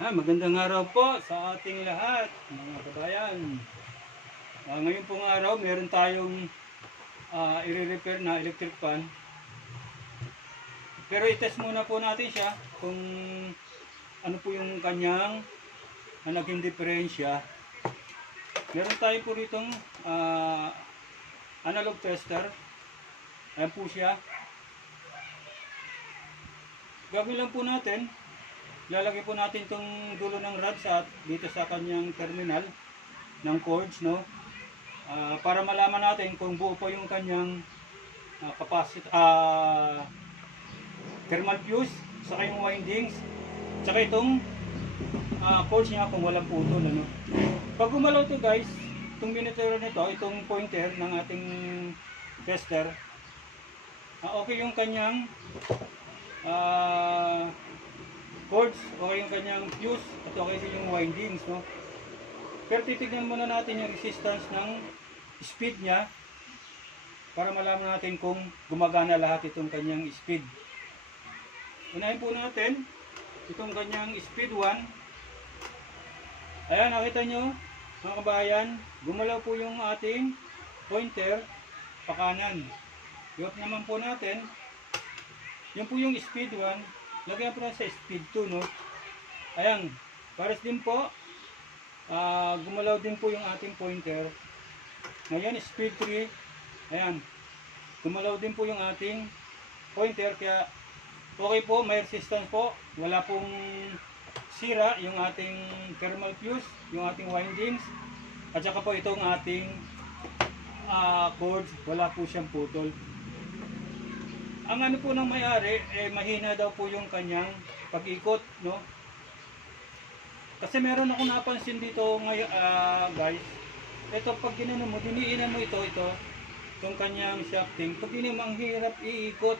Magandang araw po sa ating lahat, mga kabayan. Ngayon pong araw, meron tayong i-repair na electric fan. Pero i-test muna po natin siya kung ano po yung kanyang naging diferensya. Meron tayo po ditong analog tester. Ayan po siya. Gagawin lang po natin, lalagay po natin itong dulo ng rod dito sa kanyang terminal ng cords, no? Para malaman natin kung buo pa yung kanyang thermal fuse, saka yung windings, saka itong cords niya kung walang putol, ano? Pag gumalaw to guys, itong monitor nito, itong pointer ng ating tester, okay yung kanyang cords, okay yung kanyang fuse, at okay din yung windings, no? Pero titignan muna natin yung resistance ng speed niya para malaman natin kung gumagana lahat itong kanyang speed. Unahin po natin itong kanyang speed 1. Ayan, nakita nyo mga kabayan, gumalaw po yung ating pointer pa kanan. I-off naman po natin. Yan po yung speed 1. Lagyan po na sa speed 2, no? Ayan, pares din po. Gumalaw din po yung ating pointer. Ngayon, speed 3. Ayan, gumalaw din po yung ating pointer. Kaya, okay po, may resistance po. Wala pong sira yung ating thermal fuse, yung ating windings. At saka po itong ating cords, wala po siyang putol. Ang ano po ng may-ari, mahina daw po yung kanyang pag-ikot, no? Kasi meron ako napansin dito ngayon, guys. Ito, pag ginano mo, diniinan mo itong kanyang shafting. Pag ginano mo, ang hirap iikot.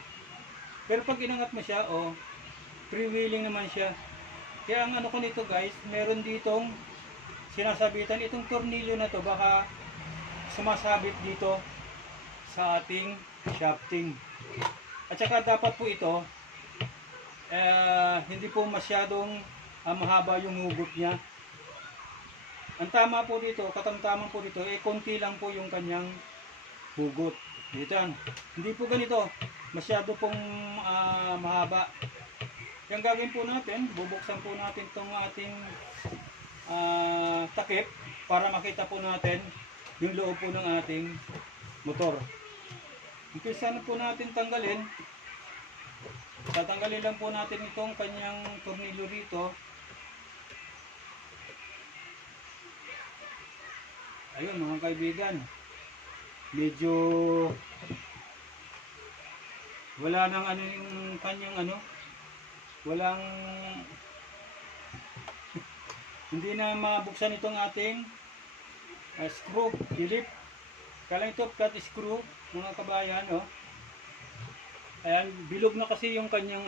Pero pag inangat mo siya, freewheeling naman siya. Kaya ang ano ko nito guys, meron ditong sinasabitan. Itong tornilyo na to, baka sumasabit dito sa ating shafting. At saka dapat po ito, hindi po masyadong mahaba yung hugot niya. Ang tama po dito, katamtaman po dito, konti lang po yung kanyang hugot. Dito yan. Hindi po ganito, masyado pong mahaba. Yung gagawin po natin, bubuksan po natin itong ating takip para makita po natin yung loob po ng ating motor. Umpisa na po natin tanggalin. Tatanggalin lang po natin itong kanyang tornilyo rito. Ayun mga kaibigan, medyo wala nang ano yung kanyang walang hindi na mabuksan itong ating screw, kilip. Kailangan ito cut screw mga kabayan, ayan, bilog na kasi yung kanyang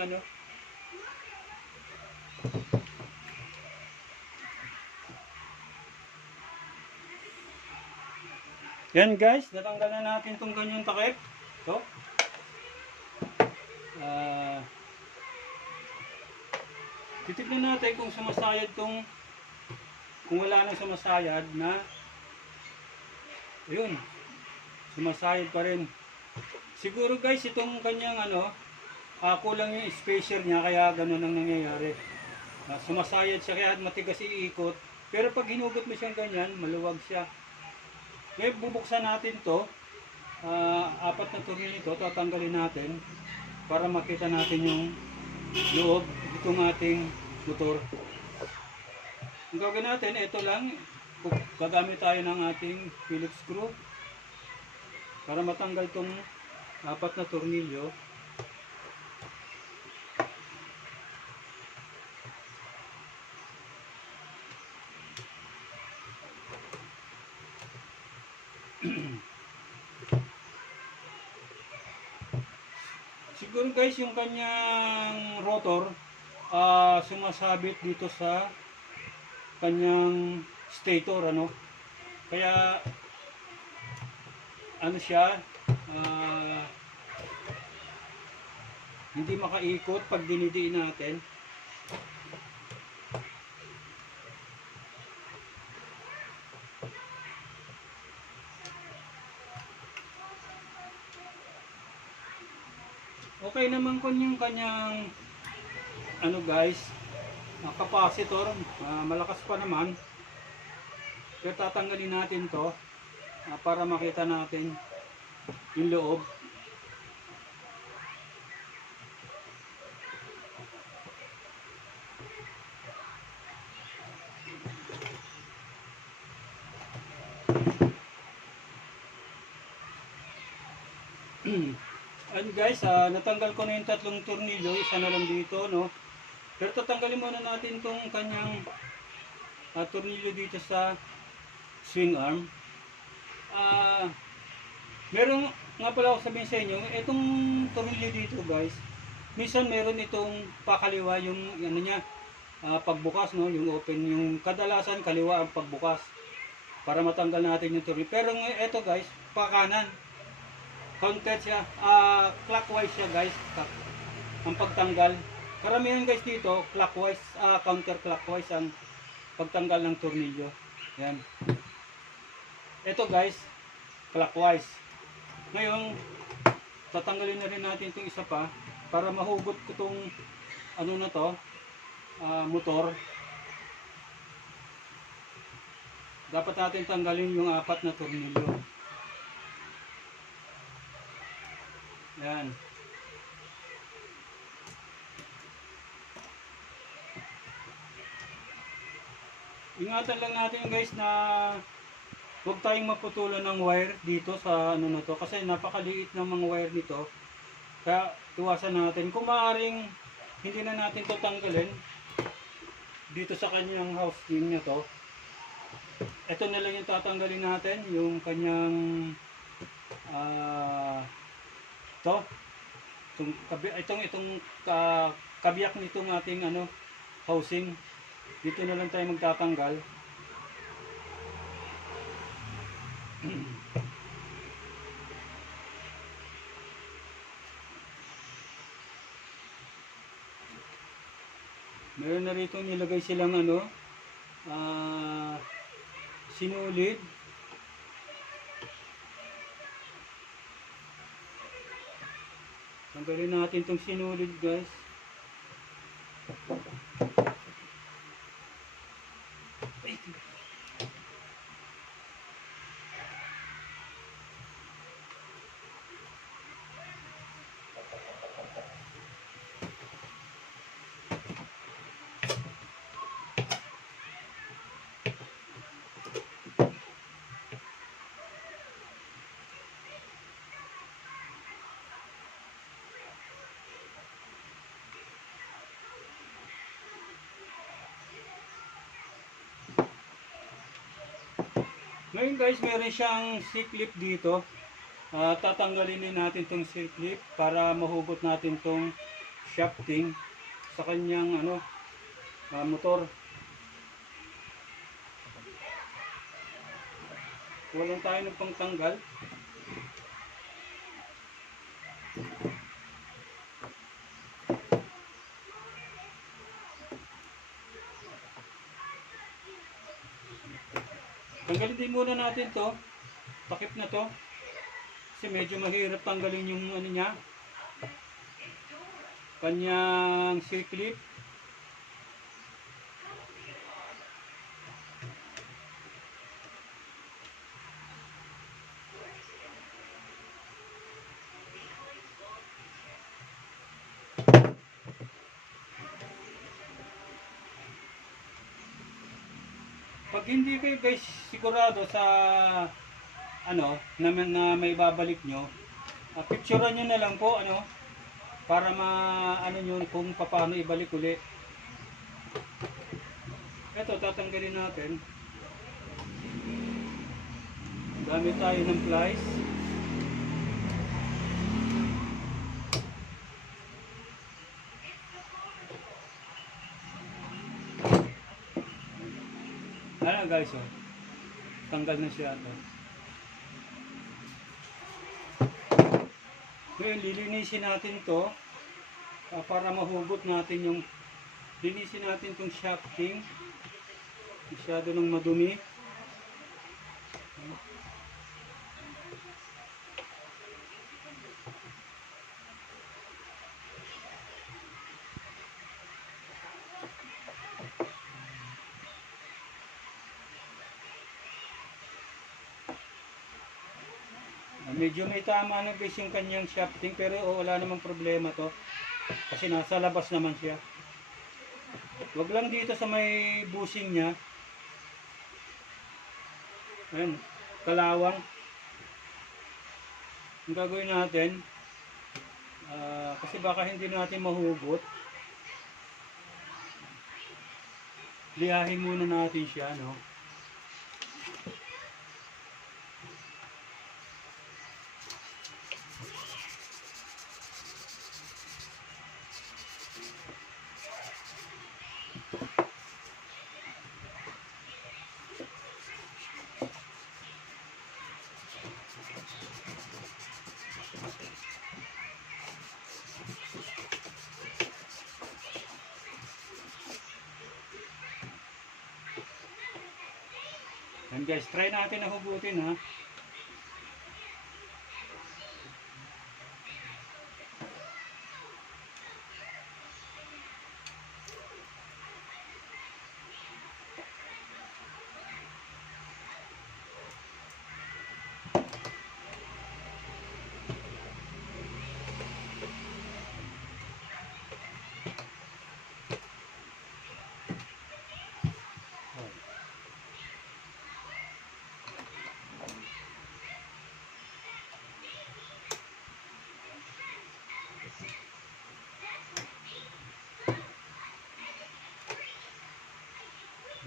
yan guys, natanggal na natin itong kanyang takip. Ito. Titignan natin kung sumasayad kung wala nang sumasayad na, ayun, sumasayad pa rin. Siguro guys, itong kanyang kulang yung spacer niya, kaya ganun ang nangyayari. Sumasayad siya kaya matigas iikot. Pero pag hinugot mo siyang ganyan, maluwag siya. Ngayon bubuksan natin to. 4 na tornilyo nito, tatanggalin natin para makita natin yung loob itong ating motor. Ang gagawin natin, ito lang, gagamit tayo ng ating Phillips screw para matanggal itong 4 na tornilyo. Siguro guys, yung kanyang rotor sumasabit dito sa kanyang stator, kaya siya hindi makaikot pag dinidiin natin. Okay naman ko yung kanyang ano guys, capacitor, malakas pa naman. Pero tatanggalin natin to para makita natin yung loob. And guys, natanggal ko na yung tatlong tornilyo, isa na lang dito, no? Pero tatanggalin muna natin tong kanyang tornilyo dito sa swing arm. Meron nga pala ako sabihin sa inyo, itong tornilyo dito guys, minsan meron itong pakaliwa yung ano niya, pagbukas, no? Yung open, yung kadalasan kaliwa ang pagbukas para matanggal natin yung tornilyo. Pero ito guys, pakanan. Counter siya, clockwise siya guys, ang pagtanggal. Karamihan guys dito, clockwise, counterclockwise ang pagtanggal ng tornilyo. Yan. Ito guys, clockwise. Ngayon, tatanggalin na rin natin itong isa pa para mahugot ko itong ano na to, motor. Dapat natin tanggalin yung 4 na tornilyo. Yan. Ingatan lang natin guys na huwag tayong maputulan ng wire dito sa ano na to kasi napakaliit ng mga wire nito. Kaya tuwasan natin. Kung maaaring hindi na natin to tanggalin dito sa kanyang housing niya to. Ito na lang yung tatanggalin natin, yung kanyang itong kabiyak nitong ating ano housing. Dito na lang tayo magtatanggal. Meron na rito nilagay silang ano, sinulid. Tanggalin natin itong sinulid guys. Ngayon guys, meron siyang C-clip dito. Tatanggalin din natin itong C-clip para mahugot natin itong shafting sa kanyang ano, motor. Walang tayo ng pangtanggal. Tanggalin din muna natin to, takip na to, kasi medyo mahirap tanggalin yung ano niya, kanyang C-clip. Pag hindi kayo guys sigurado sa ano na may babalik nyo, picturean nyo na lang po ano para ano nyo kung paano ibalik uli. Ito tatanggalin natin. Gamit tayo ng pliers. Ayan guys, oh. Tanggal na siya ito. Ngayon, lilinisin natin to para mahugot natin yung linisin natin itong shafting. Masyado nang madumi. Medyo may tama na guys yung kanyang shafting, pero wala namang problema to. Kasi nasa labas naman siya. Wag lang dito sa may bushing niya. Ayan, kalawang. Ang gagawin natin, kasi baka hindi natin mahugot. Lihahin muna natin siya, no? And guys, try natin na hugutin, ha.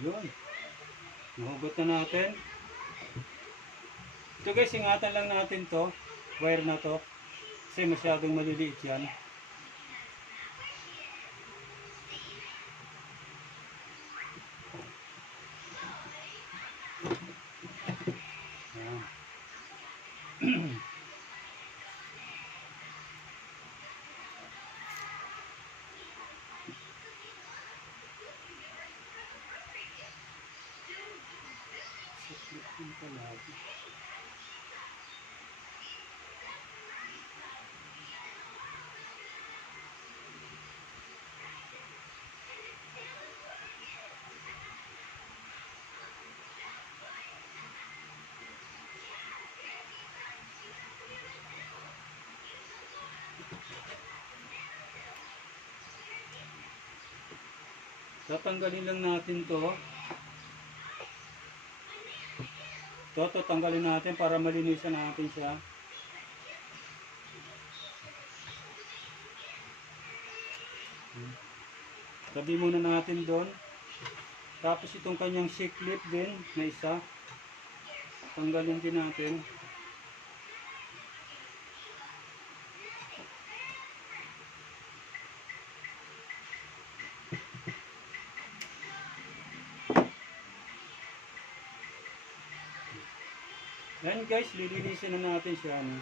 Yun. Nahugot na natin. Ito guys, ingatan lang natin to. Wire na to. Kasi masyadong maliliit yan. Ayan. Tatanggalin lang natin to. Ito tanggalin natin para malinisan natin siya. Tabi muna natin doon. Tapos itong kanyang C-clip din na isa. Tanggalin din natin. Ayan guys, lilinisin na natin siya. No?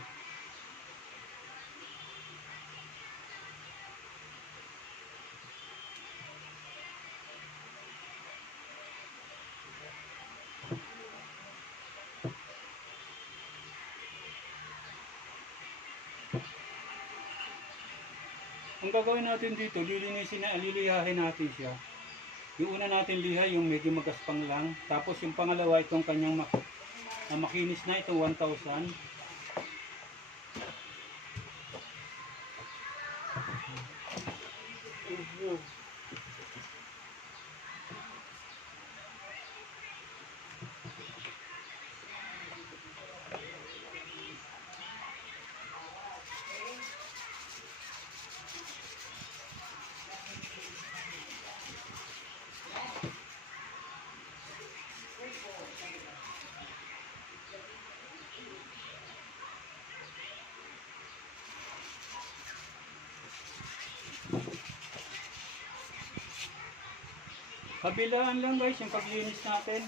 Ang gagawin natin dito, lilihahin natin siya. Yung una natin liha, yung medyo magaspang lang. Tapos yung pangalawa, itong kanyang makinis na, itong 1,000. Kabilaan lang guys yung paglinis natin.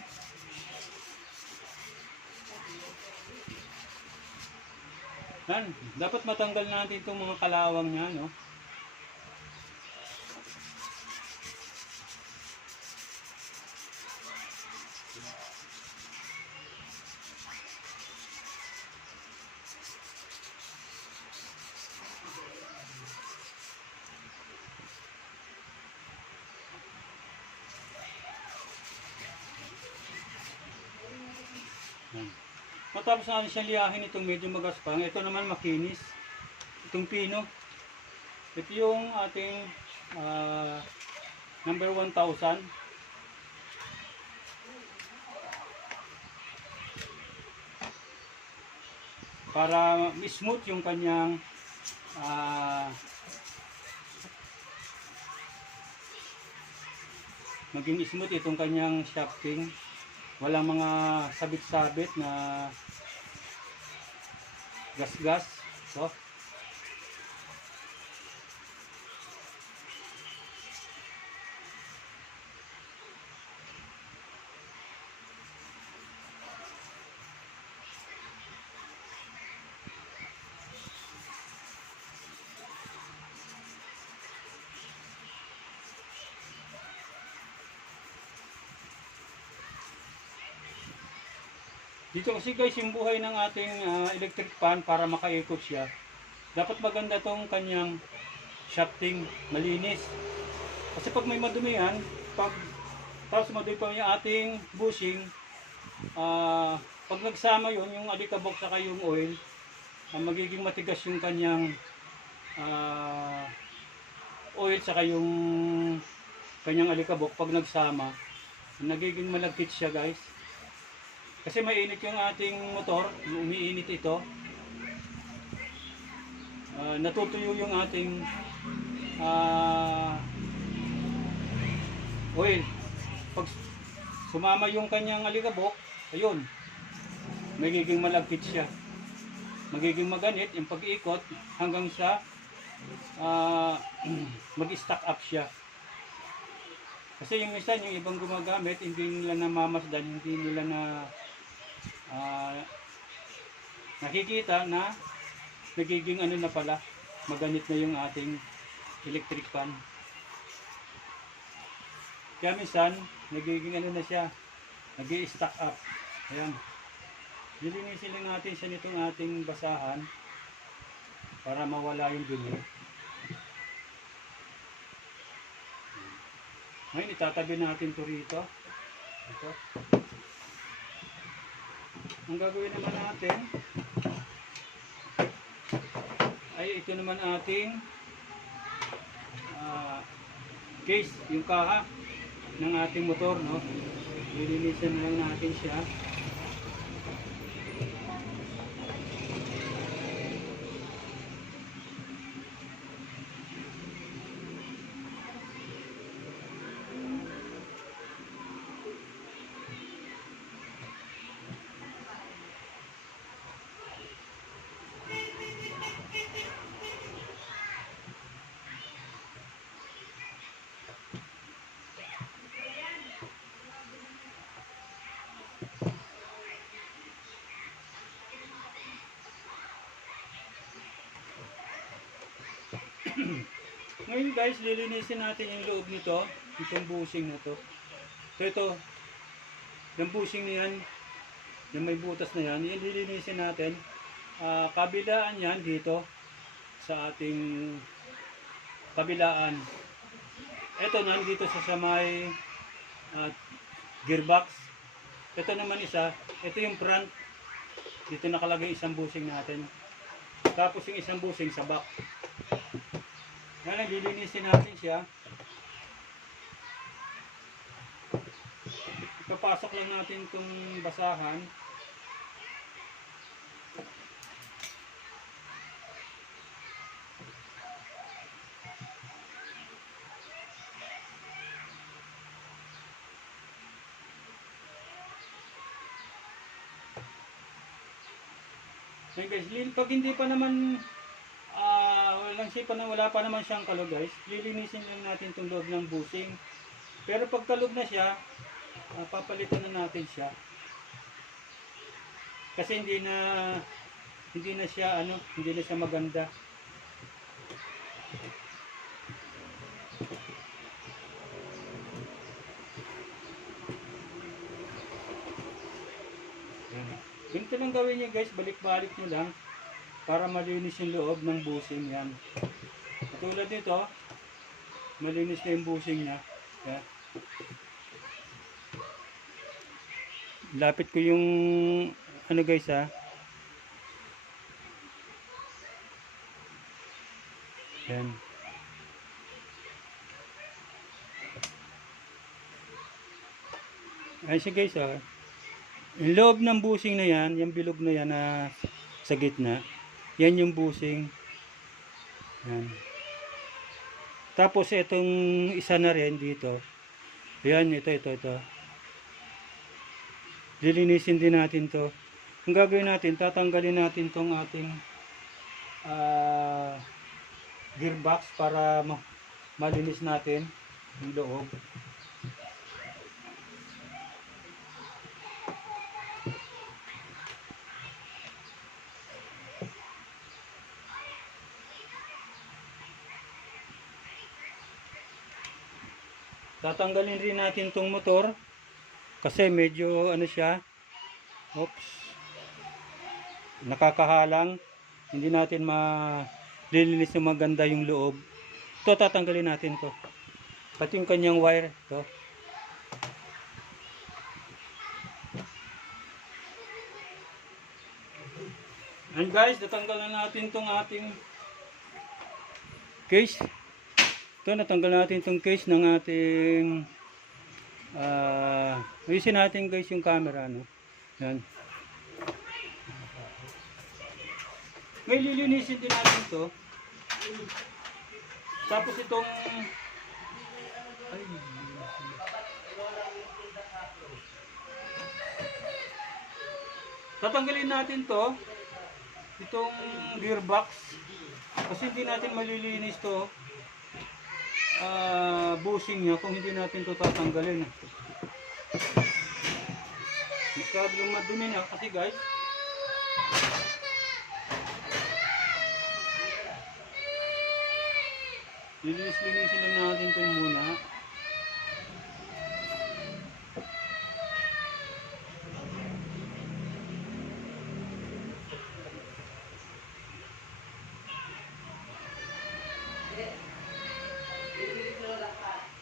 Yan, dapat matanggal natin itong mga kalawang niya, no? Matapos natin siya liyahin itong medyo magaspang, ito naman makinis. Itong pino. Ito yung ating number 1000. Para smooth yung kanyang maging smooth itong kanyang shafting. Walang mga sabit-sabit na gas-gas. So, dito kasi guys, yung buhay ng ating electric fan para makaikot siya, dapat maganda tong kanyang shafting, malinis. Kasi pag may madumi yan, tapos madumi pa yung ating bushing, pag nagsama yun, yung alikabok saka yung oil, magiging matigas yung kanyang oil saka yung kanyang alikabok. Pag nagsama, nagiging malagkit siya guys. Kasi mainit yung ating motor, umiinit ito. Natutuyo yung ating oil. Pag sumama yung kanyang alikabok, ayun, magiging malagkit siya. Magiging maganit yung pag-iikot hanggang sa mag-stack up siya. Kasi yung minsan, yung ibang gumagamit, hindi nila namamasdan, hindi nila nakikita na nagiging ano na pala, maganit na yung ating electric fan. Kaya minsan, nagiging ano na siya, nag-i-stack up. Ayan. Nilinisin lang natin siya nitong ating basahan para mawala yung dumi. Ngayon, itatabi natin ito rito. Ito. Ang gagawin naman natin ay ito naman ating case, yung kaha ng ating motor, no? Lilinisan na lang natin siya. Ngayon guys, lilinisin natin yung loob nito, itong bushing na to. So ito, yung bushing na yan, yung may butas na yan, yung lilinisin natin. Kabilaan yan dito sa ating kabilaan. Ito nandito sa may gearbox. Ito naman isa, ito yung front. Dito nakalagay isang bushing natin. Tapos yung isang bushing sa back. Ngayon, lilinisin natin siya. Ipapasok lang natin itong basahan. Ngayon guys, pag hindi pa naman wala pa naman siyang kalog guys, lilinisin lang natin itong loob ng bushing. Pero pag kalog na siya, papalitan na natin siya. Kasi hindi na siya maganda. Ganito lang gawin niyo guys, balik-balik nyo lang para malinis yung loob ng bushing yan. Katulad nito, malinis na yung bushing niya. Kaya, lapit ko yung ano guys ha. Yan. Ay siya guys ha. Yung loob ng busing na yan, yung bilog na yan na sa gitna, yan yung busing. Yan. Tapos itong isa na rin dito. Yan, ito. Lilinisin din natin to. Ang gagawin natin, tatanggalin natin tong ating gearbox para malinis natin yung loob. Tatanggalin rin natin tong motor kasi medyo ano siya, oops, nakakahalang, hindi natin malilinis na maganda yung loob. Ito tatanggalin natin to, pati yung kanyang wire to. And guys, natanggal na natin tong ating case. Ito, natanggal natin itong case ng ating ayusin natin guys yung camera, no? Yan. May lilinisin din natin ito. Tapos itong tatanggalin natin to, itong gearbox, kasi hindi natin malilinis to bushing niya kung hindi natin ito tatanggalin. Masyadong madumi na kasi guys. Linisin lang natin ito muna.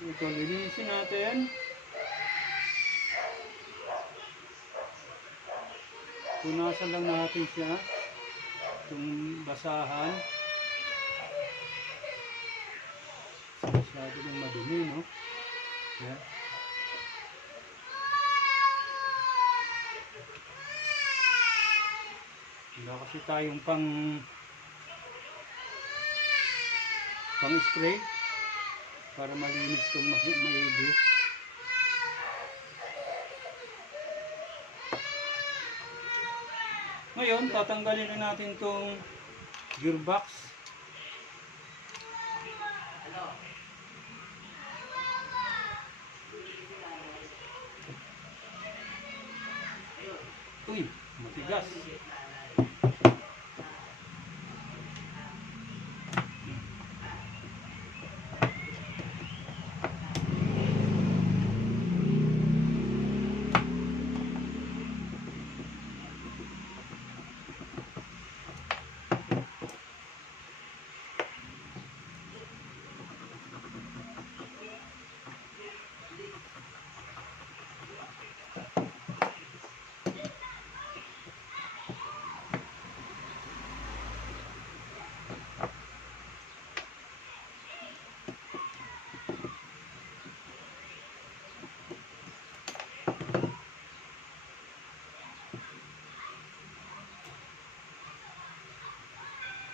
Ito, linisin natin. Punasan lang natin siya. Itong basahan. Masyado ng madumi, no? Yeah. Wala kasi tayong pang spray para malinis itong maigi. Ngayon, tatanggalin na natin itong gearbox. Uy, matigas.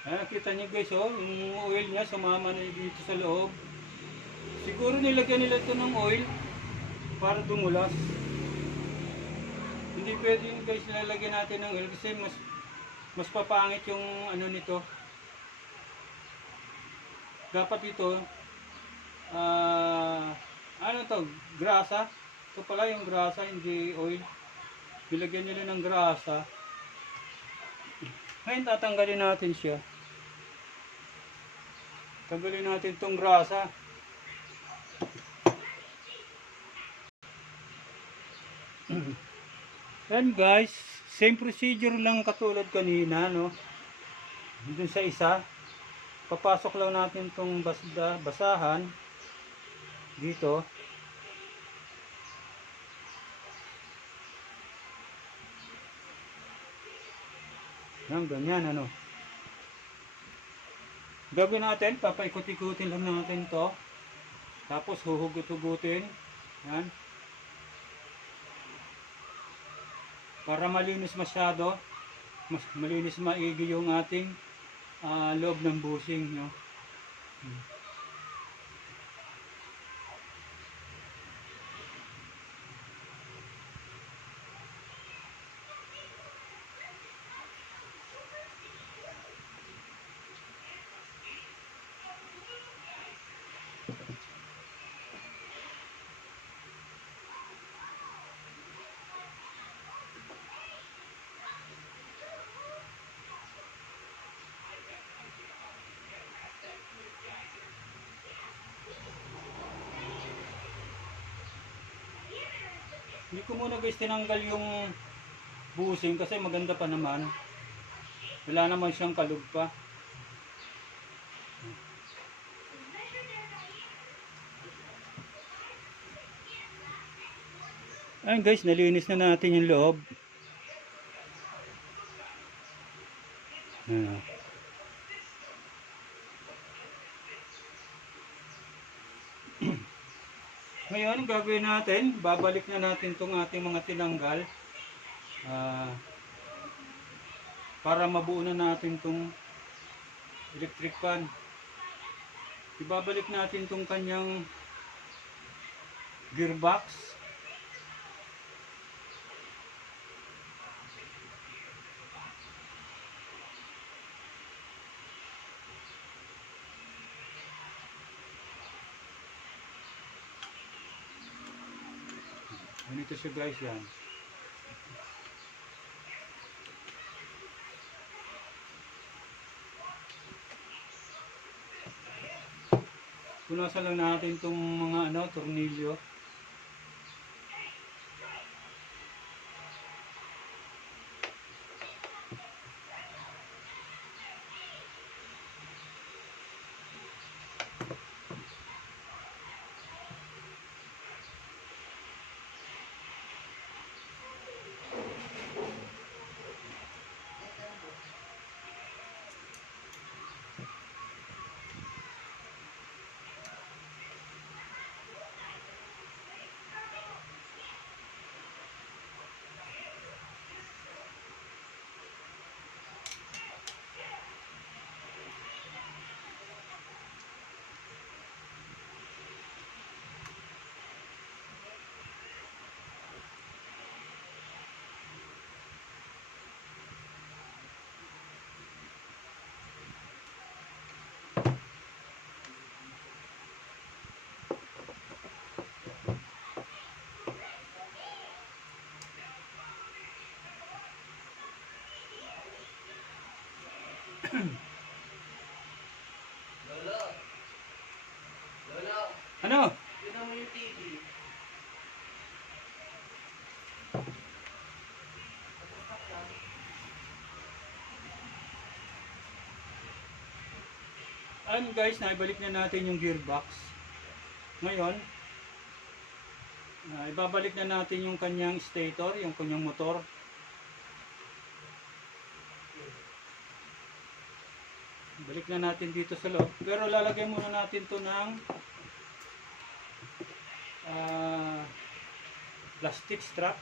Ayan, nakita niyo guys, oh, yung oil niya sumama na dito sa loob. Siguro nilagyan nila ito ng oil para dumulas. Hindi pwede yun guys, nilalagyan natin ng oil kasi mas papangit yung ano nito. Dapat ito, ano to, grasa. Ito pala yung grasa, hindi oil. Nilagyan nila ng grasa. Ngayon tatanggalin natin siya. Tanggalin natin itong grasa. And guys, same procedure lang katulad kanina, no? Dun sa isa, papasok lang natin itong basahan dito. Yan, ganyan ano. Gagawin natin, papaikot-ikutin lang natin to. Tapos huhugot-hugutin. Yan. Para malinis masyado. Mas malinis maigi yung ating loob ng bushing. No? Hindi ko muna guys tinanggal yung bushing kasi maganda pa naman. Wala naman siyang kalug pa. Ayun guys, nalinis na natin yung loob. Ngayon, gagawin natin, babalik na natin itong ating mga tinanggal para mabuo na natin itong electric fan. Ibabalik natin itong kanyang gearbox. Ganito siya guys, yan. Punasan lang natin itong mga tornilyo. Ano? Yun mo yung TV. Ayun guys, naibalik na natin yung gearbox. Ngayon, ibabalik na natin yung kanyang stator, yung kanyang motor. Balik na natin dito sa loob. Pero lalagyan muna natin to ng plastic strap.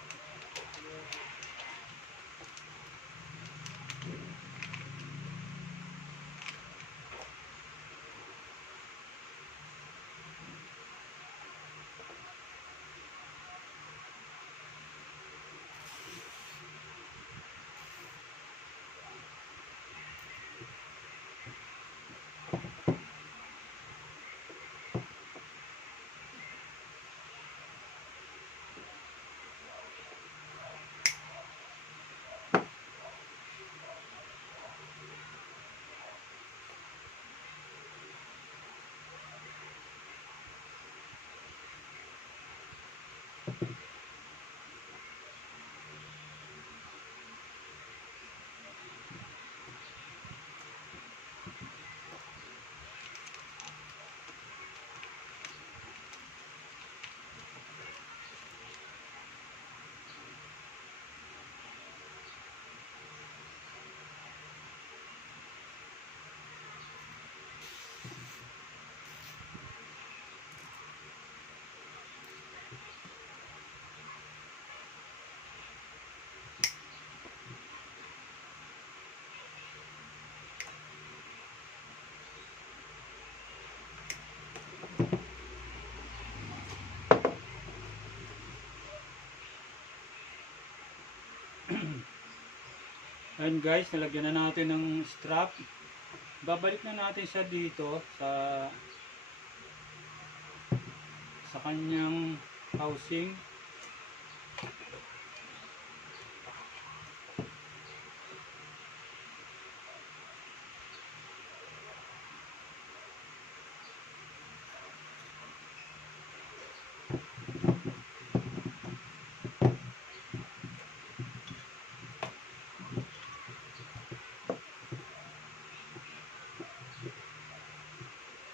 Ayan guys, nalagyan na natin ng strap. Babalik na natin siya dito sa kanyang housing.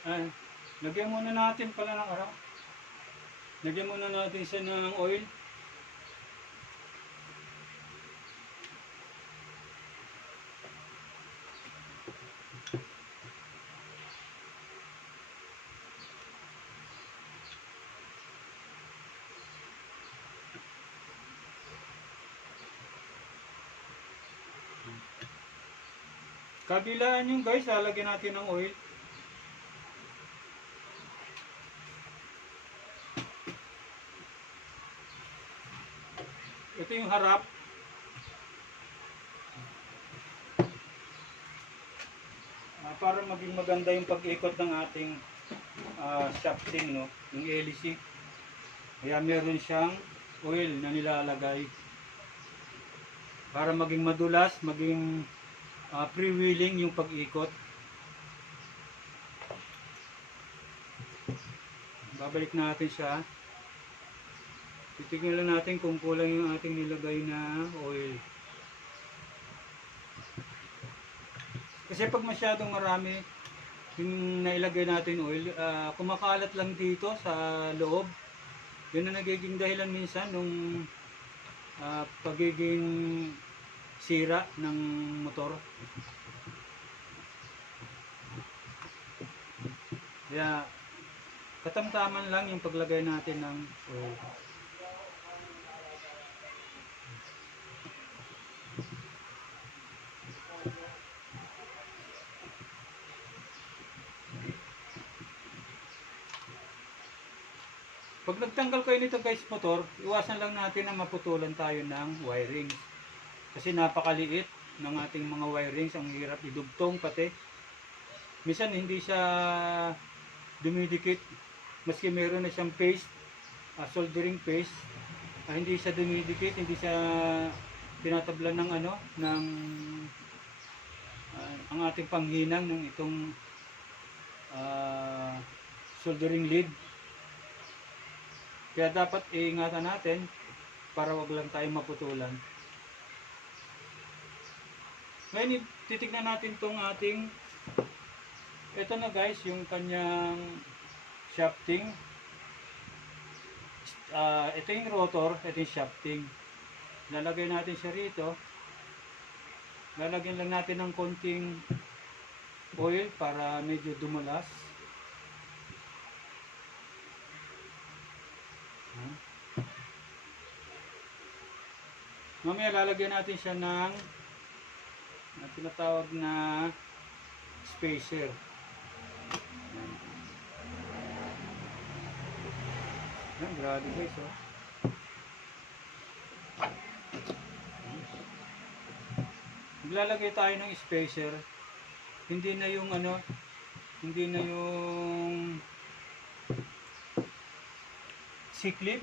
Ayan, lagyan muna natin pala ng araw. Lagyan muna natin siya ng oil. Kabilaan yung guys, lalagyan natin ng oil. Ito yung harap. Para maging maganda yung pag-ikot ng ating shafting, no? Yung hélice. Kaya meron siyang oil na nilalagay. Para maging madulas, maging freewheeling yung pag-ikot. Babalik natin siya. Titignan lang natin kung kulang yung ating nilagay na oil. Kasi pag masyadong marami yung nailagay natin oil, kumakalat lang dito sa loob. Yun na nagiging dahilan minsan nung pagiging sira ng motor. Kaya katamtaman lang yung paglagay natin ng oil. Pag nagtanggal kayo nito guys motor, iwasan lang natin na maputulan tayo ng wiring. Kasi napakaliit ng ating mga wirings, ang hirap idugtong pati. Minsan hindi siya dumidikit, maski meron na siyang paste, soldering paste, hindi siya dumidikit, hindi siya tinatablan ng ang ating panghinang ng itong soldering lead. Kaya dapat iingatan natin para wag lang tayong maputulan. Ngayon, titignan natin tong ating, ito na guys, yung kanyang shafting. Ito yung rotor, ito yung shafting. Lalagay natin siya rito. Lalagyan lang natin ng konting oil para medyo dumulas. Mamaya lalagyan natin siya ng tinatawag na spacer. Yan, grabe guys, oh. Maglalagay tayo ng spacer. Hindi na yung hindi na yung C-clip.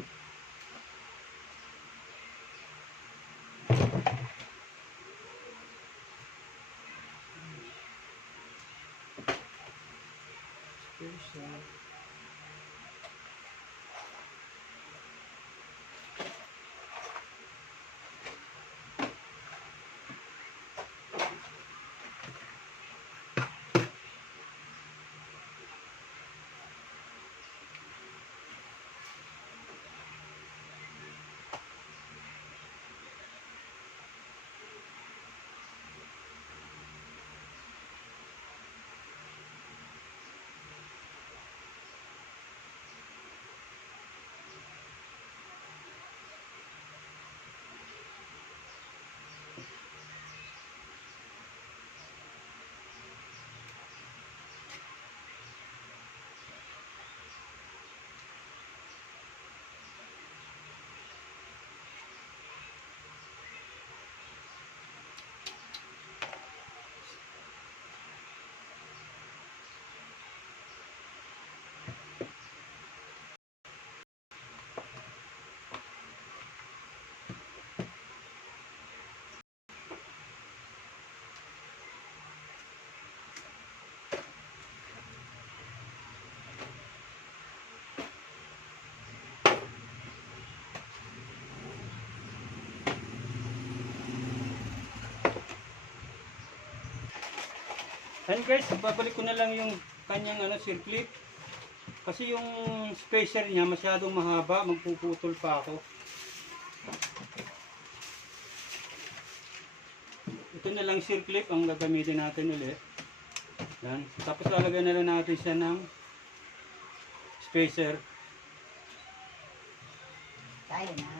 Ayun guys, babalik ko na lang yung kanyang circlip. Kasi yung spacer niya masyadong mahaba, magpuputol pa ako. Ito na lang circlip ang gagamitin natin ulit. Yan. Tapos lalagyan na lang natin siya ng spacer. Tayo na.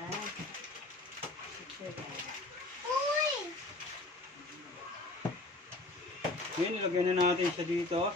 Ngayon, nilagyan na natin siya dito.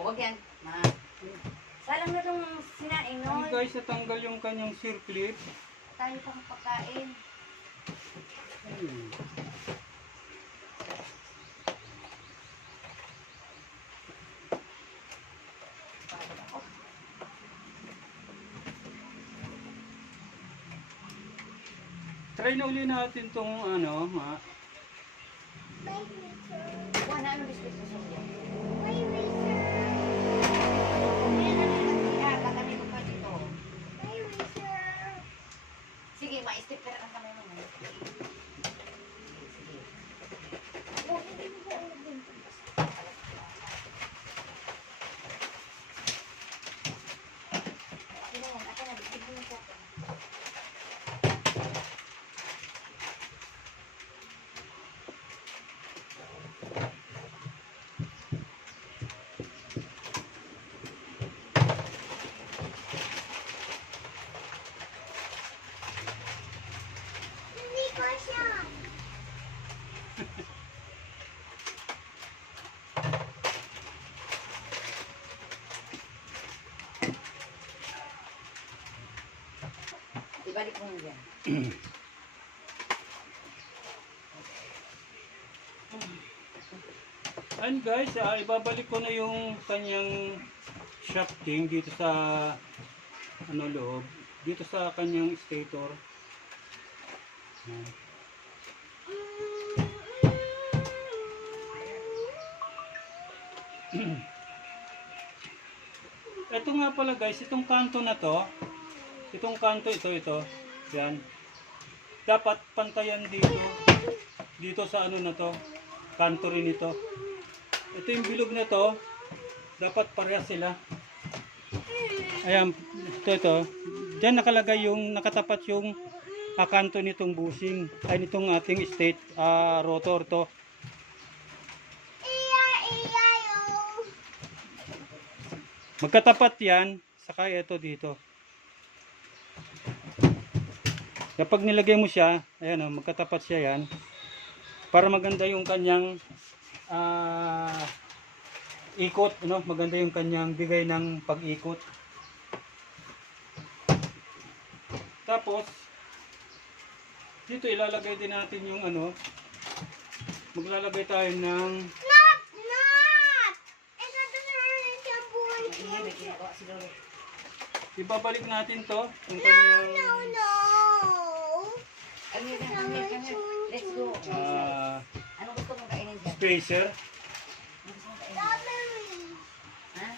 Huwag yan. Salang na itong sinaing Ayun nun. guys, natanggal yung kanyang circlip. Tayo pang pagkain. Ayun. Try na uli natin tong Kuha na ano biskuit sa suyo. Sige, ma-step ka na ang kamay mo. Ibalik mo yun dyan. And guys, ibabalik ko na yung kanyang shafting dito sa loob, dito sa kanyang stator. Yan. Ito nga pala guys, itong kanto na to, itong kanto ito, yan. Dapat pantayan dito sa na to, kanto rin ito. Ito yung bilog na to, dapat parehas sila. Ayan, ito. Diyan nakalagay yung, nakatapat yung kanto nitong bushing, ay nitong ating state rotor to. Magkatapat yan, saka ito dito. Kapag nilagay mo siya, ayan magkatapat siya yan. Para maganda yung kanyang ikot, maganda yung kanyang bigay ng pag-ikot. Tapos, dito ilalagay din natin yung maglalagay tayo ng ibabalik natin to yung kanyang Let's go. Ano gusto mong kainin dyan? spacer. Ano gusto mong kainin? Ha?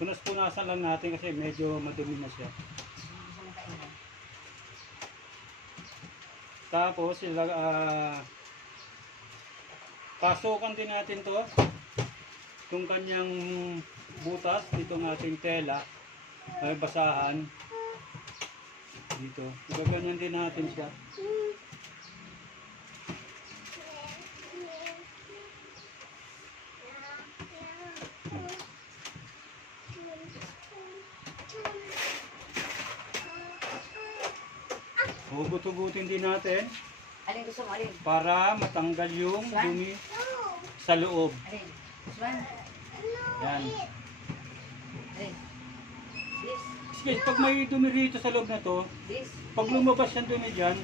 Punas-punasan lang natin kasi medyo madumi na siya. Ano gusto mong kainin? Tapos pasukan din natin to itong kanyang butas ditong ating tela ay basahan dito. Gaganyan din natin siya. Hugot-hugutin din natin Alin gusto mo? Alin? para matanggal yung dumi sa loob. Alin? This one? Yan. Alin? This, Kasi pag may dumi rito sa loob na to, this. pag lumabas yung dumi dyan,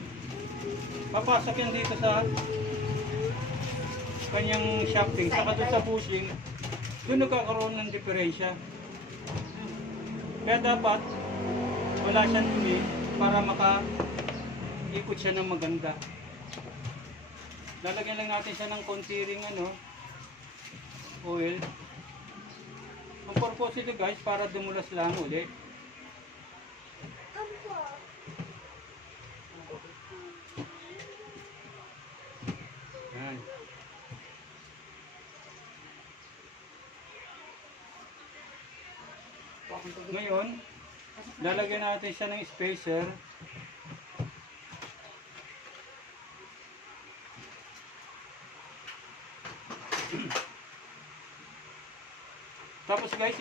papasok yan dito sa kanyang shafting, saka doon sa bushing, doon nagkakaroon ng diferensya. Kaya dapat wala siyang dumi para maka-ikot siya ng maganda. Lalagyan lang natin siya ng konti ring oil. Ang purpose ito guys, para dumulas lang ulit. Yan. Ngayon, lalagyan natin siya ng spacer. Tapos guys,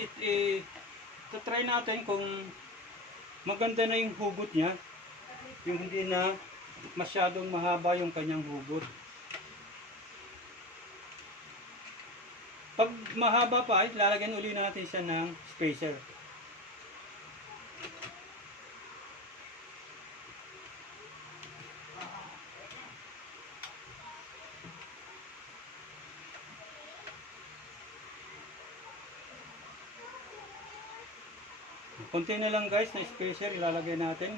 try natin kung maganda na yung hugot niya. Yung hindi na masyadong mahaba yung kanyang hugot. Pag mahaba pa, lalagyan uli natin siya ng spacer. Konti na lang guys na spacer ilalagay natin.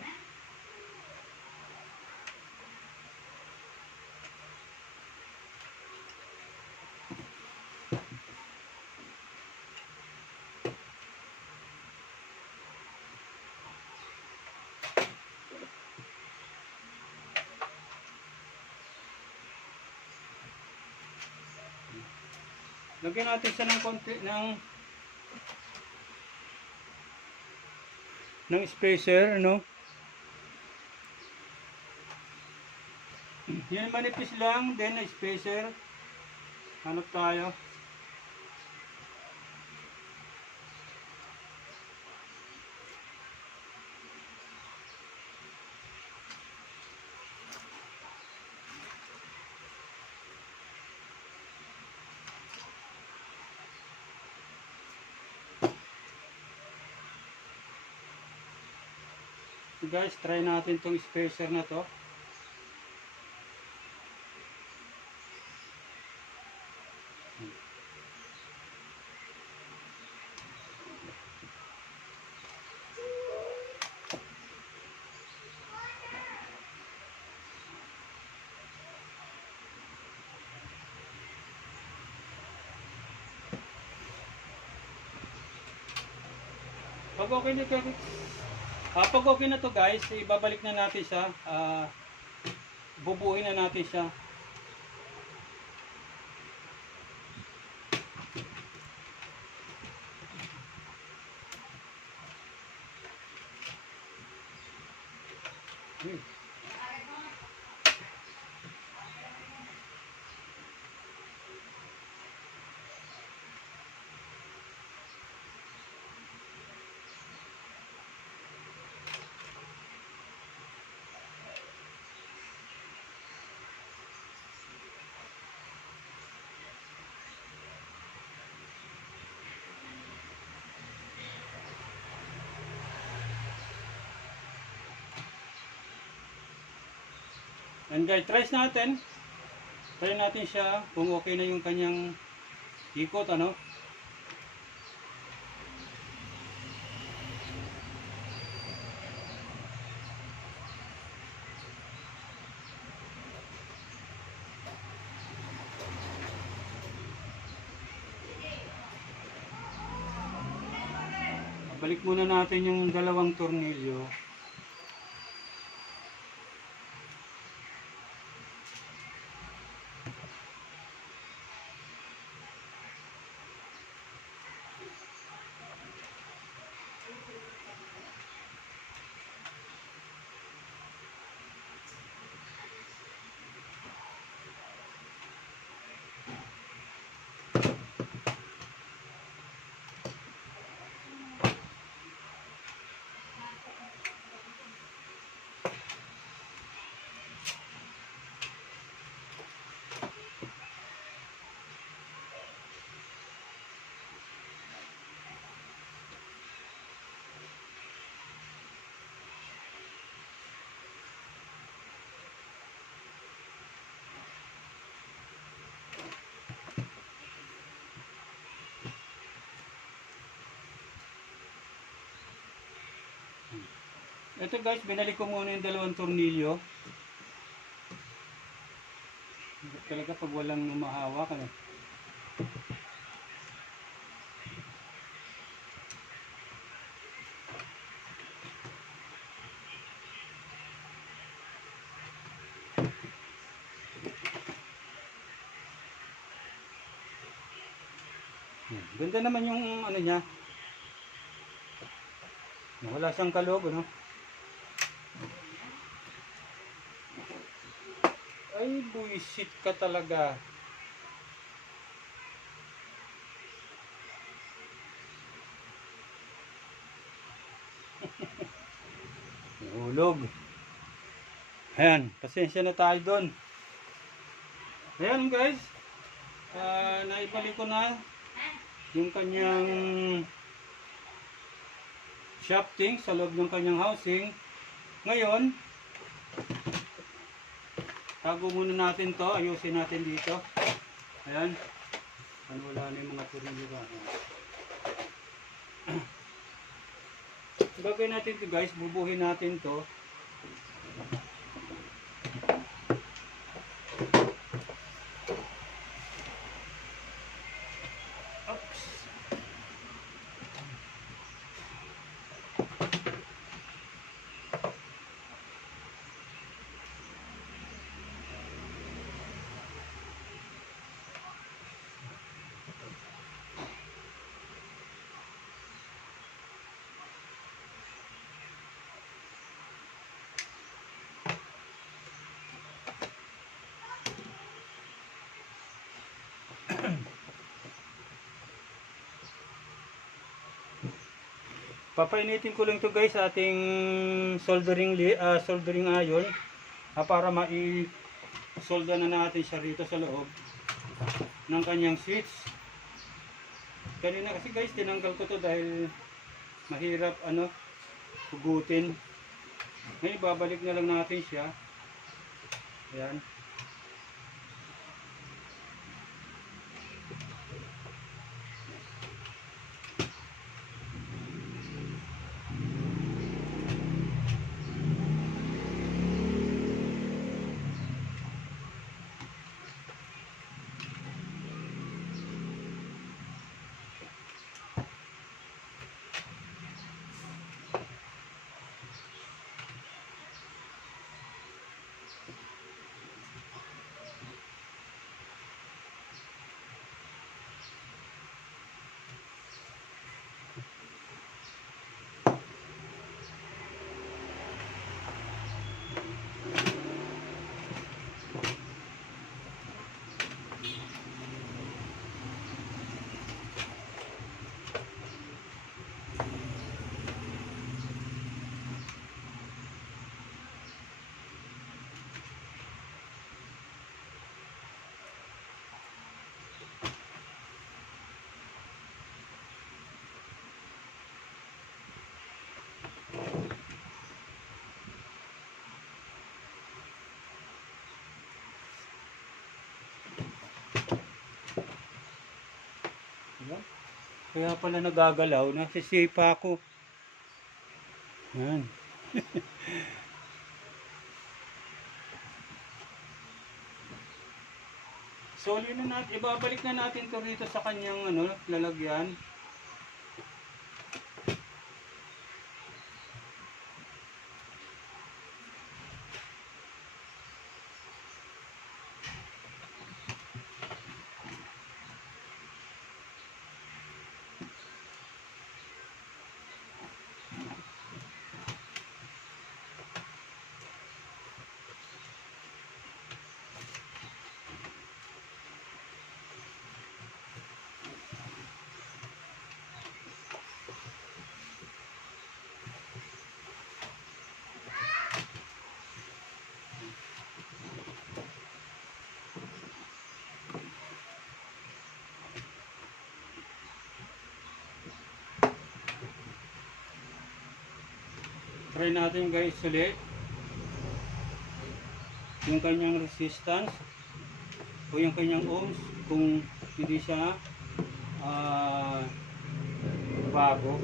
Lagyan natin siya ng konti ng spacer, Yan manipis lang, then na spacer. Hanap tayo. So guys, try natin tong spacer na to. Pag okay na to guys, ibabalik na natin siya. Bubuuin na natin siya. And guys, try natin. Try natin siya kung okay na yung kanyang ikot, Balik muna natin yung dalawang tornilyo. Ito guys, binalik ko muna yung dalawang tornilyo. Talaga pag walang humahawak, ano. Ganda naman yung ano niya. Wala siyang kalog, ano. Ay, buisit ka talaga. Nahulog. Ayan, pasensya na tayo doon. Ayan guys, naibalik ko na yung kanyang shafting sa loob ng kanyang housing. Ngayon, tago muna natin to, ayusin natin dito. Ayan, wala na yung mga turilyo ba. Gagawin natin to guys, bubuhin natin to. Oops. Papainitin ko lang to guys sa ating soldering iron para mai-solda na natin siya rito sa loob ng kanyang switch. Kanina kasi guys tinanggal ko to dahil mahirap hugutin. Ngayon babalik na lang natin siya. Ayan. Kaya pala nagagalaw, nasisipa ako. Yan. So, yun na natin, ibabalik na natin to rito sa kanyang lalagyan. Try natin guys ulit yung kanyang resistance o yung kanyang ohms kung hindi siya bago.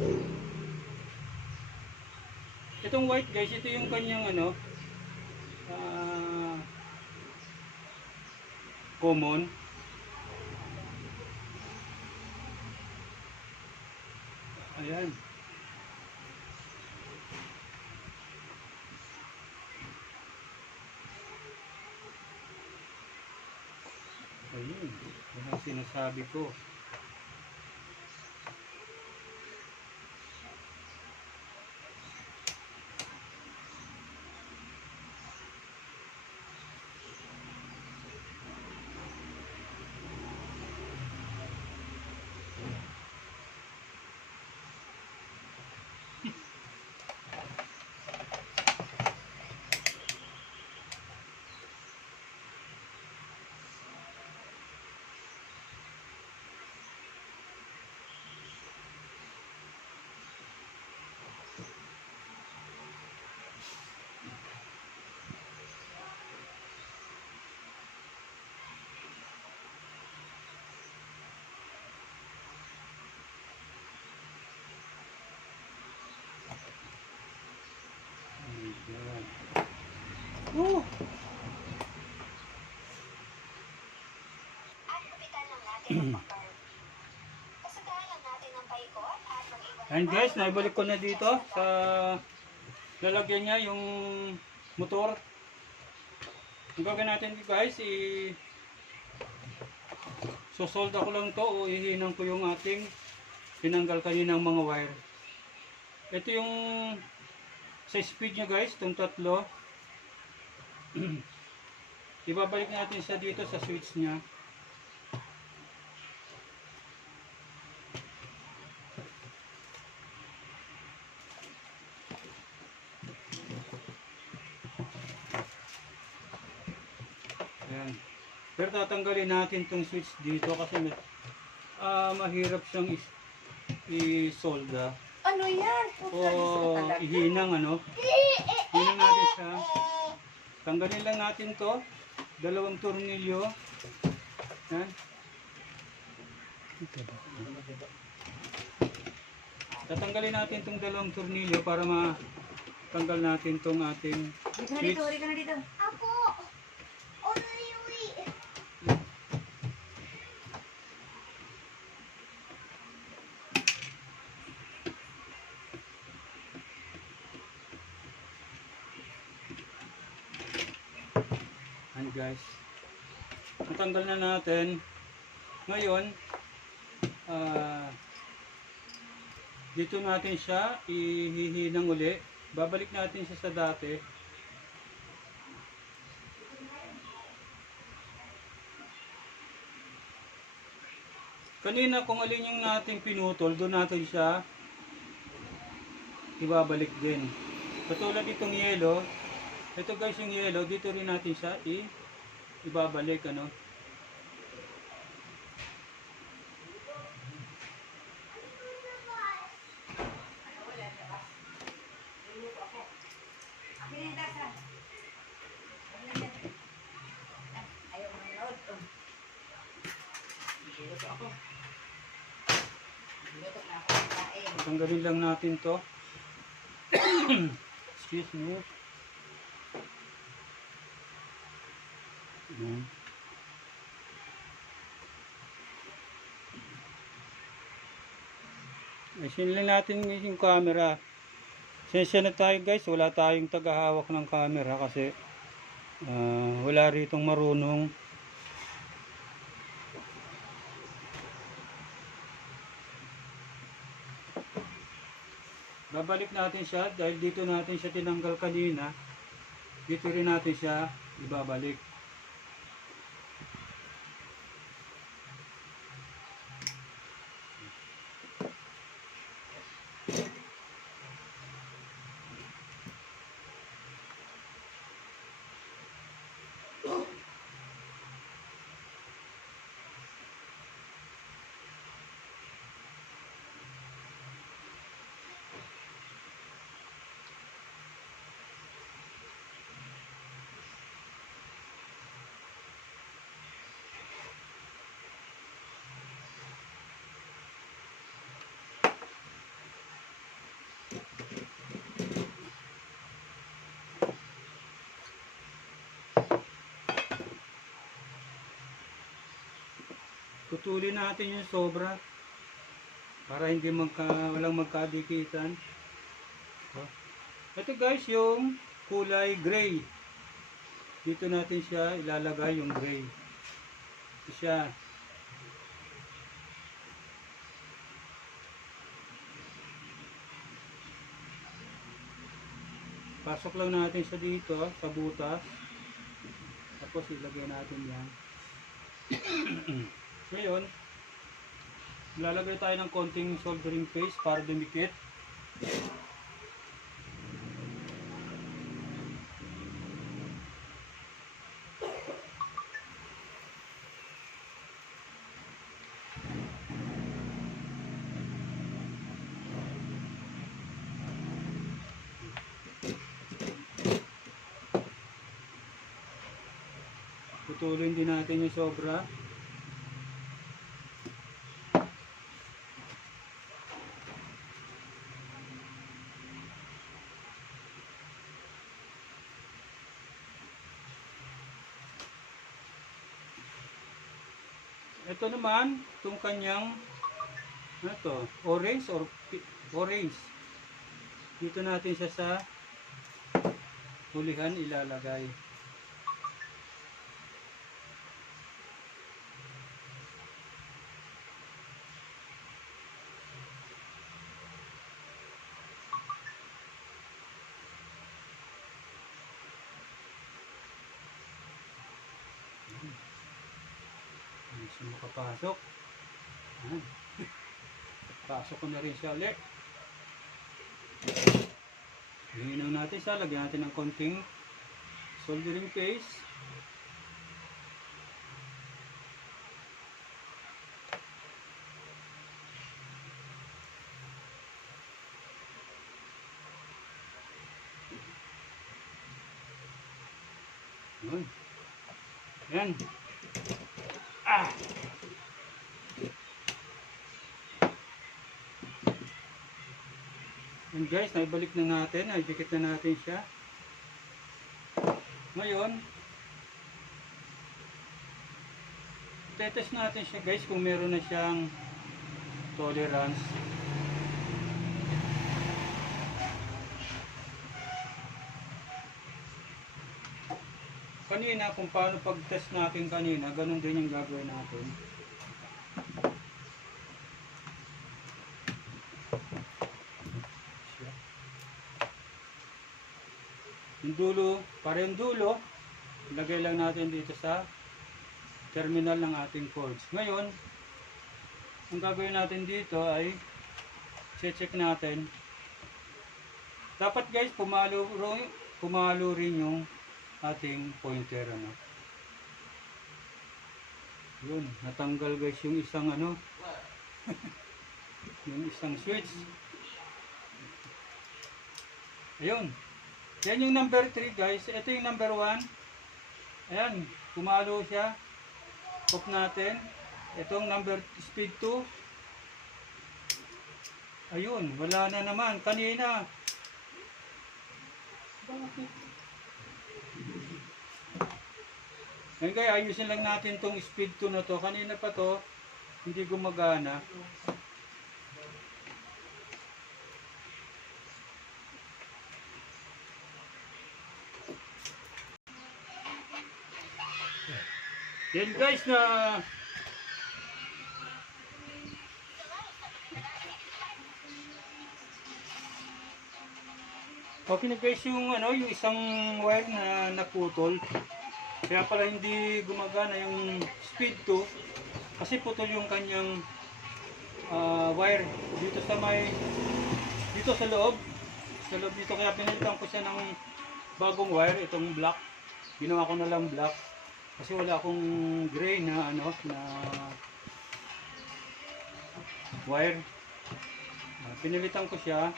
Itong white guys, ito yung kanyang ano, ah, common. Ayan. Ayun. Yan ang sinasabi ko. Ayan. Oh! At kapitan lang natin ang motor. Pasadahan lang natin ang paikot at mag-iwan Ayan guys, naibalik ko na dito sa lalagyan niya yung motor. Ang gagawin natin guys, sosolda ko lang to o ihinang ko yung ating tinanggal kaninang mga wire. Ito yung sa speed niya guys, itong tatlo. Ibabalik natin siya dito sa switch niya. Ayan. Pero tatanggalin natin itong switch dito kasi mahirap siyang i-solda. Ano yan? O ihinang ano. Hinang natin siya. Tanggalin lang natin to. Dalawang tornilyo. Yan. Tatanggalin natin tong dalawang tornilyo para matanggal natin tong ating Halika na switch. dito, halika na dito. Ako! Uy! Ayan guys. Natanggal na natin. Ngayon, dito natin siya ihihinang uli. Babalik natin siya sa dati. Kanina kung alin yung natin pinutol, doon natin siya ibabalik din. Katulad itong yellow, ito guys yung yellow, dito rin natin siya ibabalik ano. Akin na yung tasa. Ayaw mo nanood. Binutok ako. Binutok na ako ng kain. Tanggalin lang natin to. Excuse me. Ayan. Ayusin lang natin yung camera. Sensya na tayo guys, wala tayong tagahawak ng camera kasi wala ritong marunong. Babalik natin siya dahil dito natin siya tinanggal kanina. Dito rin natin siya ibabalik. Putulin natin yung sobra para hindi walang magkadikitan. So, ito guys yung kulay gray. Dito natin siya ilalagay yung gray. Ito siya. Pasok lang natin siya dito sa butas. Tapos ilagay natin yan. Ngayon, lalagay tayo ng konting soldering paste para dumikit. Putulin din natin yung sobra. Ito naman, itong kanyang ano to, orange or orange. Dito natin siya sa hulihan ilalagay. Hindi makapasok. Pasok ko na rin siya ulit. Hinaw natin siya. Lagyan natin ng konting soldering paste. Yan. And guys, naibalik na natin, naidikit na natin siya. Ngayon, tetest natin siya guys kung meron na siyang tolerance. Kanina, kung paano pag-test natin kanina, ganun din yung gagawin natin. Yung dulo, para yung dulo, ilagay lang natin dito sa terminal ng ating cords. Ngayon, ang gagawin natin dito ay check natin. Dapat guys, pumalo rin yung ating pointer. Yun, natanggal guys yung isang yung isang switch. Ayun. Yan yung number 3 guys. Ito yung number 1. Ayan, pumalo siya. Off natin. Itong number speed 2. Ayun, wala na naman. Kanina. Ngayon guys, ayusin lang natin tong speed 2 na to. Kanina pa to, hindi gumagana. Yan guys na okay na guys yung yung isang wire na naputol. Kaya pala hindi gumagana yung speed 2 kasi putol yung kanyang wire dito sa loob dito, kaya pinalitan ko siya ng bagong wire, itong black. Ginawa ko na lang black kasi wala akong gray na wire. Pinalitan ko siya.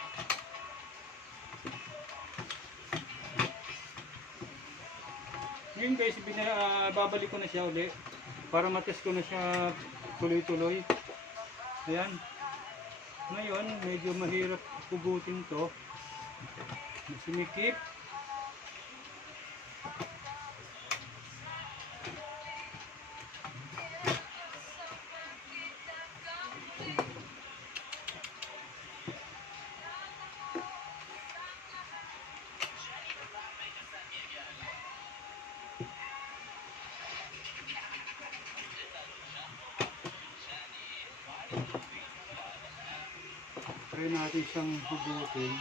Ngayon guys, babalik ko na siya ulit para matest ko na siya tuloy-tuloy. Ayan. Ngayon, medyo mahirap pugutin to. Sunikip. Try natin siyang hugutin.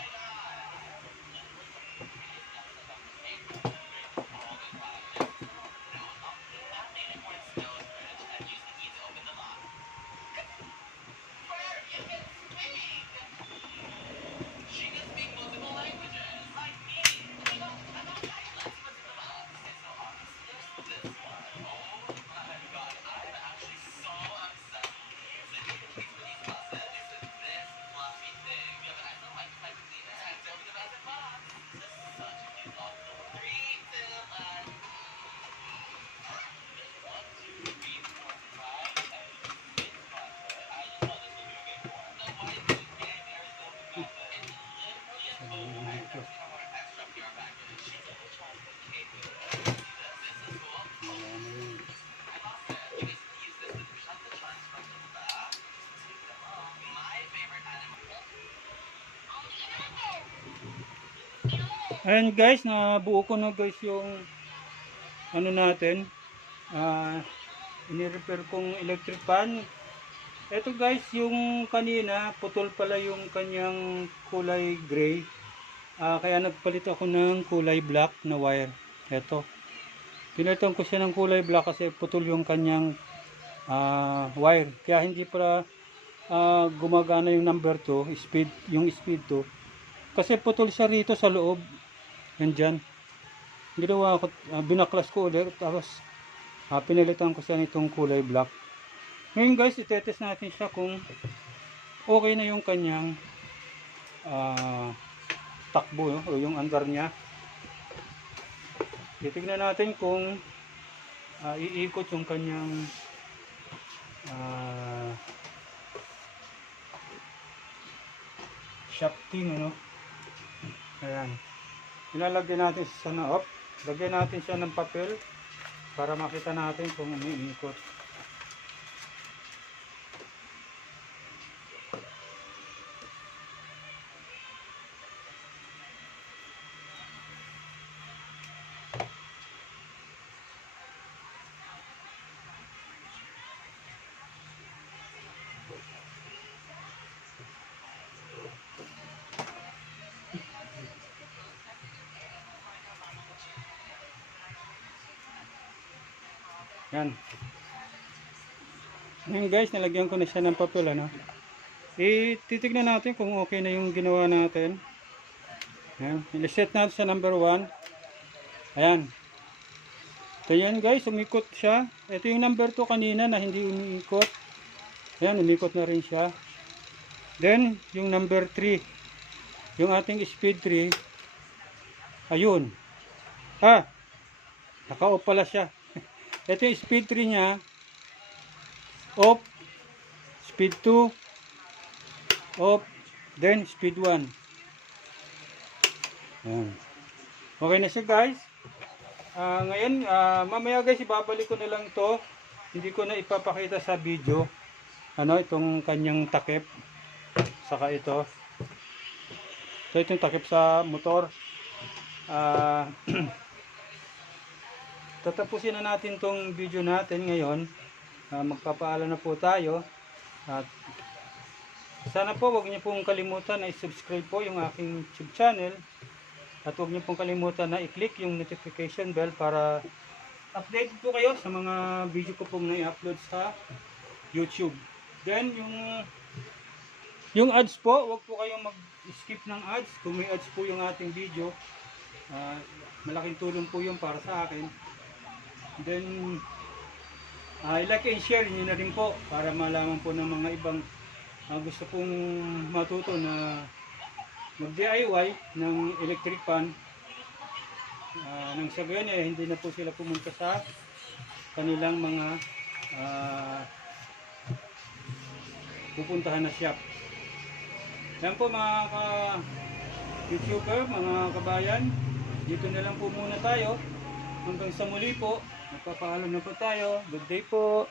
Ayan guys, nabuo ko na guys yung ano natin, ini-repair kong electric fan. Ito guys, yung kanina putol pala yung kanyang kulay gray, kaya nagpalit ako ng kulay black na wire. Ito, pinalitan ko siya ng kulay black kasi putol yung kanyang wire, kaya hindi pala gumagana yung number 2, yung speed 2, kasi putol siya rito sa loob. Yan dyan. Ginawa ko, binaklas ko ulit, tapos pinalitan ko siya nitong kulay black. Ngayon guys, itetest natin siya kung okay na yung kanyang takbo, o yung andar niya. Titignan natin kung iikot yung kanyang shafting, ano. Ayan. Ilalagay natin siya na off. Lagyan natin siya ng papel para makita natin kung umiikot. Yan. Ngayon guys, nalagyan ko na siya ng papel, ano. Titignan natin kung okay na yung ginawa natin. Yan. I-set natin sa number 1. Ayan. So yan guys, umikot siya. Ito yung number 2 kanina na hindi umiikot. Ayan, umikot na rin siya. Then, yung number 3. Yung ating speed 3. Ayun. Naka-off pala siya. Ito yung speed 3 niya, off, speed 2, off, then speed 1. Okay na siya guys. Ngayon, mamaya guys, ibabalik ko na lang to. Hindi ko na ipapakita sa video, itong kanyang takip, saka ito. So, itong takip sa motor. Tatapusin na natin tong video natin ngayon. Magpapaalam na po tayo. At sana po huwag niyo pong kalimutan na i-subscribe po yung aking YouTube channel. At huwag niyo pong kalimutan na i-click yung notification bell para update po kayo sa mga video ko pong na-upload sa YouTube. Then yung ads po, huwag po kayong mag-skip ng ads. Kung may ads po yung ating video, malaking tulong po yung para sa akin. Then, like and share nyo na rin po para malaman po ng mga ibang gusto pong matuto na mag-DIY ng electric fan. Nang sa gayon, hindi na po sila pumunta sa kanilang mga pupuntahan na shop. Yan po mga YouTuber, mga kabayan, dito na lang po muna tayo. Hanggang sa muli po. Magpapaalam na po tayo. Good day po.